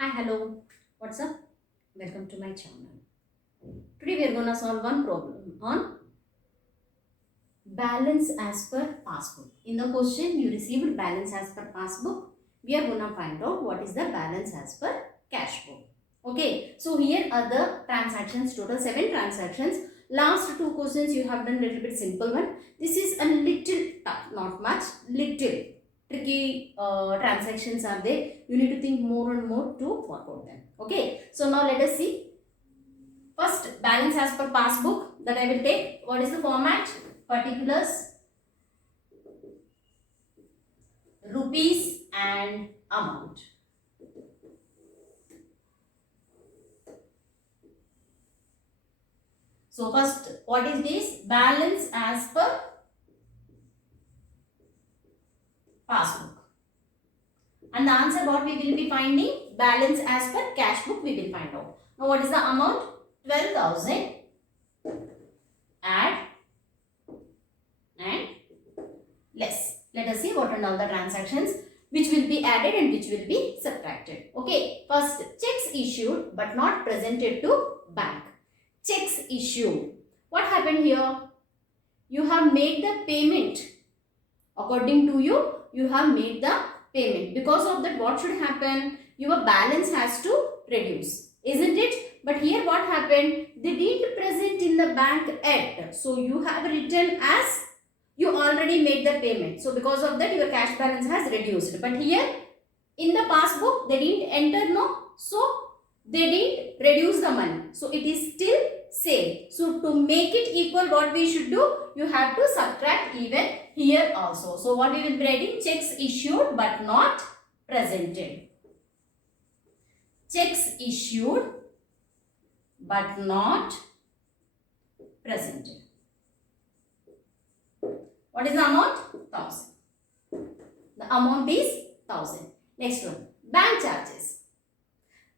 Hi, hello. What's up? Welcome to my channel. Today we are gonna solve one problem on balance as per passbook. In the question you received balance as per passbook. We are gonna find out what is the balance as per cash book. Okay. So here are the transactions. Total 7 transactions. Last 2 questions you have done little bit simple one. This is a little tough, not much, little tricky transactions are there. You need to think more and more to work out them. Okay. So now let us see. First, balance as per passbook that I will take. What is the format? Particulars, rupees and amount. So first, what is this? Balance as per passbook. And the answer what we will be finding? Balance as per cash book we will find out. Now what is the amount? 12,000. Add and less. Let us see what are all the transactions which will be added and which will be subtracted. Okay, first checks issued but not presented to bank. Checks issued. What happened here? You have made the payment. According to you, you have made the payment. Because of that, what should happen? Your balance has to reduce, isn't it? But here what happened? They didn't present in the bank yet. So you have written as you already made the payment. So because of that, your cash balance has reduced. But here in the passbook, they didn't enter, no. So they didn't reduce the money. So it is still same. So to make it equal, what we should do? You have to subtract even here also. So what we will be writing? Checks issued but not presented. Checks issued but not presented. What is the amount? 1,000. The amount is 1,000. Next one. Bank charges.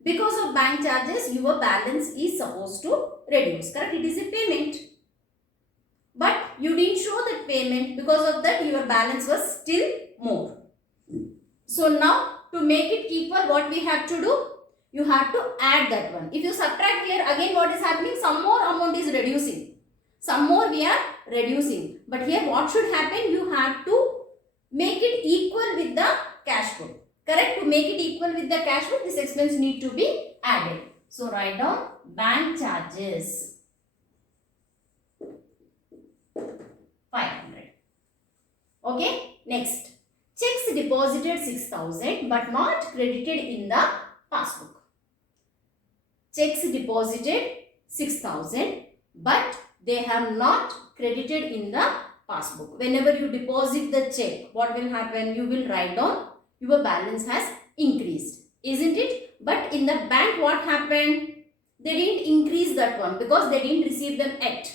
Because of bank charges, your balance is supposed to reduce. Correct? It is a payment. But you didn't show that payment. Because of that, your balance was still more. So now, to make it equal, what we have to do? You have to add that one. If you subtract here, again what is happening? Some more amount is reducing. Some more we are reducing. But here what should happen? You have to make it equal with the cash book. Correct? To make it equal with the cash book, this expense need to be added. So write down bank charges 500. Okay? Next. Checks deposited 6,000 but not credited in the passbook. Checks deposited 6,000 but they have not credited in the passbook. Whenever you deposit the check, what will happen? You will write down your balance has increased, isn't it? But in the bank, what happened? They didn't increase that one because they didn't receive them yet.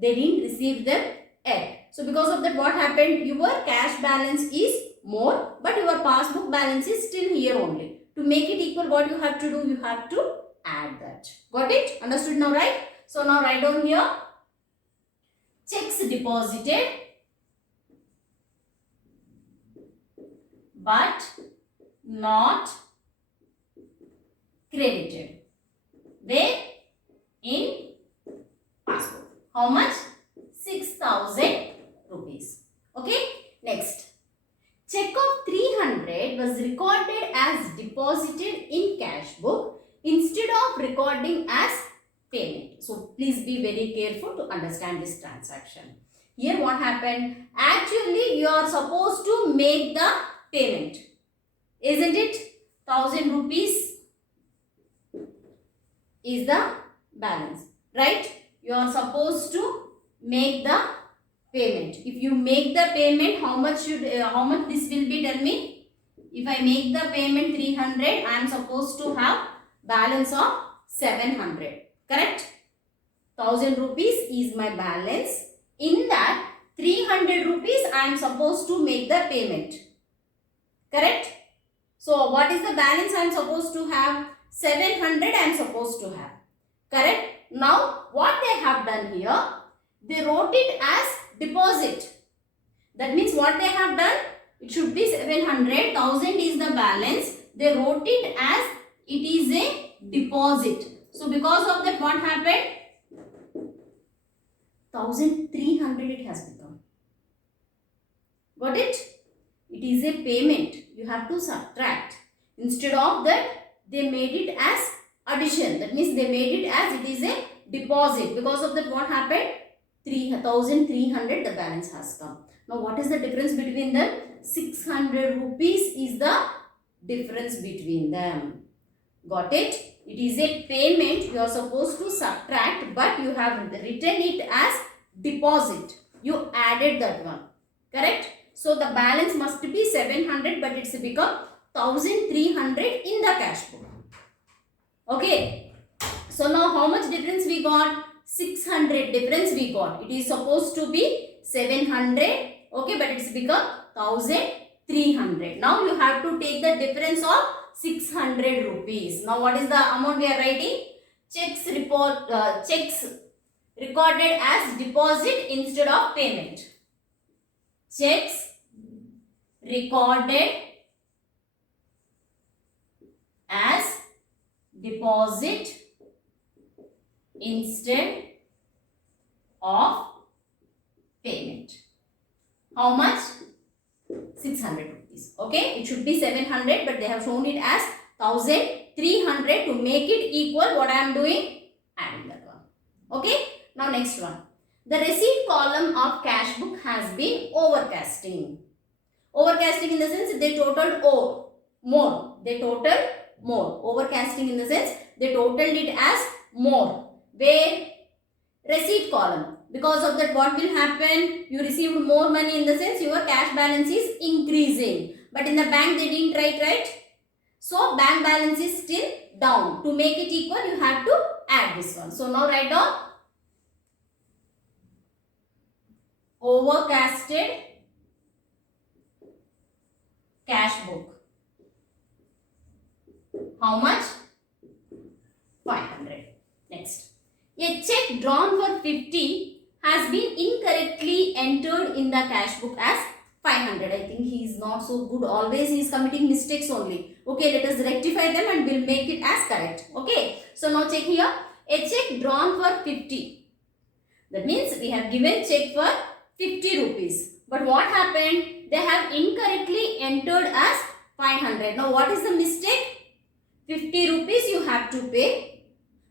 They didn't receive them yet. So because of that, what happened? Your cash balance is more, but your passbook balance is still here only. To make it equal, what you have to do? You have to add that. Got it? Understood now, right? So now write down here. Checks deposited but not credited. Where? In passbook. How much? 6,000 rupees. Okay. Next. Check of 300 was recorded as deposited in cash book instead of recording as payment. So please be very careful to understand this transaction. Here what happened? Actually you are supposed to make the payment, isn't it? 1,000 rupees is the balance, right? You are supposed to make the payment. If you make the payment, how much this will be? Tell me. If I make the payment 300, I am supposed to have balance of 700. Correct? 1,000 rupees is my balance. In that 300 rupees I am supposed to make the payment. Correct? So what is the balance I am supposed to have? 700 I am supposed to have. Correct? Now what they have done here? They wrote it as deposit. That means what they have done? It should be 700. 1,000 is the balance. They wrote it as it is a deposit. So because of that, what happened? 1300 it has become. Got it? It is a payment. You have to subtract. Instead of that, they made it as addition. That means they made it as it is a deposit. Because of that, what happened? 3,300 the balance has come. Now what is the difference between them? 600 rupees is the difference between them. Got it? It is a payment you are supposed to subtract, but you have written it as deposit. You added that one. Correct? So the balance must be 700, but it's become 1300 in the cash book. Okay. So now how much difference we got? 600 difference we got. It is supposed to be 700. Okay, but it's become 1300. Now you have to take the difference of 600 rupees. Now what is the amount we are writing? Checks recorded as deposit instead of payment. Checks recorded as deposit instead of payment. How much? 600 rupees. Okay, it should be 700, but they have shown it as 1300 to make it equal. What I am doing? Adding that one. Okay, now next one. The receipt column of cash book has been overcasting. Overcasting in the sense they totaled more. They totaled more. Overcasting in the sense they totaled it as more. Where? Receipt column. Because of that, what will happen? You received more money in the sense your cash balance is increasing. But in the bank they didn't write, right? So bank balance is still down. To make it equal, you have to add this one. So now write down overcasted cash book. How much? 500. Next. A check drawn for 50 has been incorrectly entered in the cash book as 500. I think he is not so good. Always he is committing mistakes only. Okay, let us rectify them and we'll make it as correct. Okay. So now check here. A check drawn for 50. That means we have given check for 50 rupees. But what happened? They have incorrectly entered as 500. Now what is the mistake? 50 rupees you have to pay.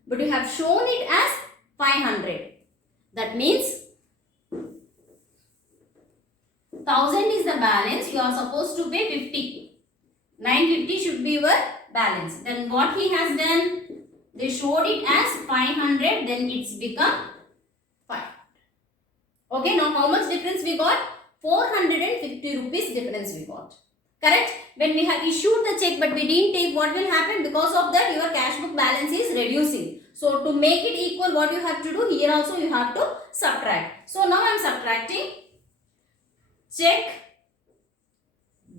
But you have shown it as 500. That means 1000 is the balance. You are supposed to pay 50. 950 should be your balance. Then what he has done? They showed it as 500. Then it's become 5. Okay. Now how much difference we got? 450 rupees difference we got. Correct? When we have issued the check but we didn't take, what will happen? Because of that your cash book balance is reducing. So to make it equal, what you have to do? Here also you have to subtract. So now I am subtracting check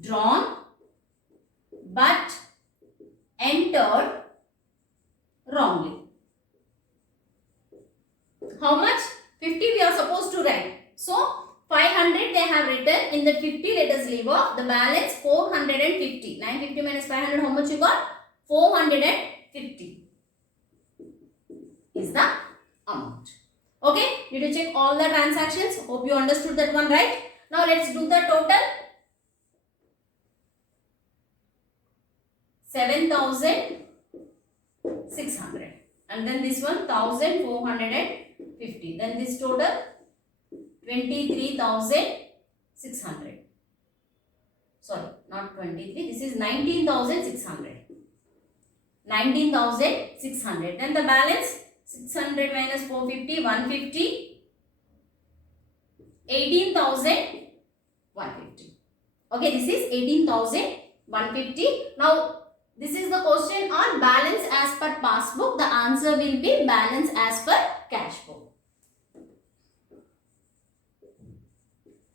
drawn but entered wrongly. How much? 50 we are supposed to write. So 500 they have written. In the 50 let us leave off. The balance 450. 950 minus 500, how much you got? 450 is the amount. Okay, need to check all the transactions. Hope you understood that one, right? Now let's do the total. 7,600 and then this one 1,450. Then this total 23,600. Sorry, not 23. This is 19,600. 19,600. Then the balance 600 minus 450, 150. 18,150. Okay, this is 18,150. Now, this is the question on balance as per passbook. The answer will be balance as per cash book.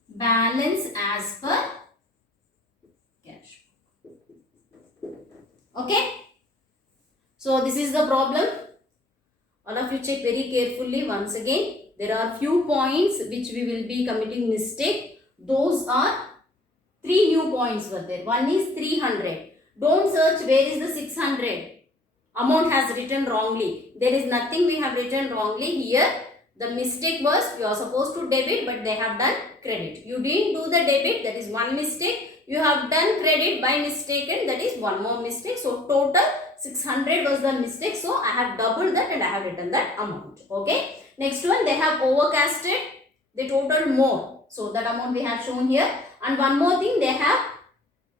Balance as per cash book. Okay. So, this is the problem. All of you check very carefully once again. There are few points which we will be committing mistake. Those are 3 new points were there. One is 300. Don't search where is the 600. amount has written wrongly. There is nothing we have written wrongly here. The mistake was you are supposed to debit, but they have done credit. You didn't do the debit, that is one mistake. You have done credit by mistake, and that is one more mistake. So total 600 was the mistake. So I have doubled that and I have written that amount. Okay. Next one, they have overcasted. They totaled more. So that amount we have shown here. And one more thing, they have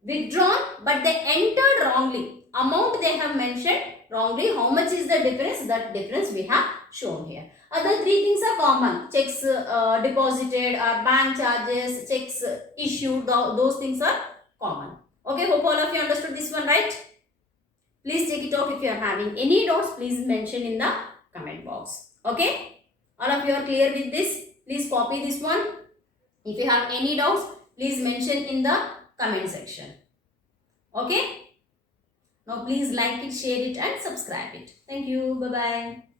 withdrawn, but they entered wrongly. Amount they have mentioned wrongly. How much is the difference? That difference we have shown here. Other three things are common. Checks deposited, or bank charges, checks issued, those things are common. Okay, hope all of you understood this one, right? Please check it out. If you are having any doubts, please mention in the comment box. Okay? All of you are clear with this? Please copy this one. If you have any doubts, please mention in the comment section. Okay? Now please like it, share it and subscribe it. Thank you. Bye-bye.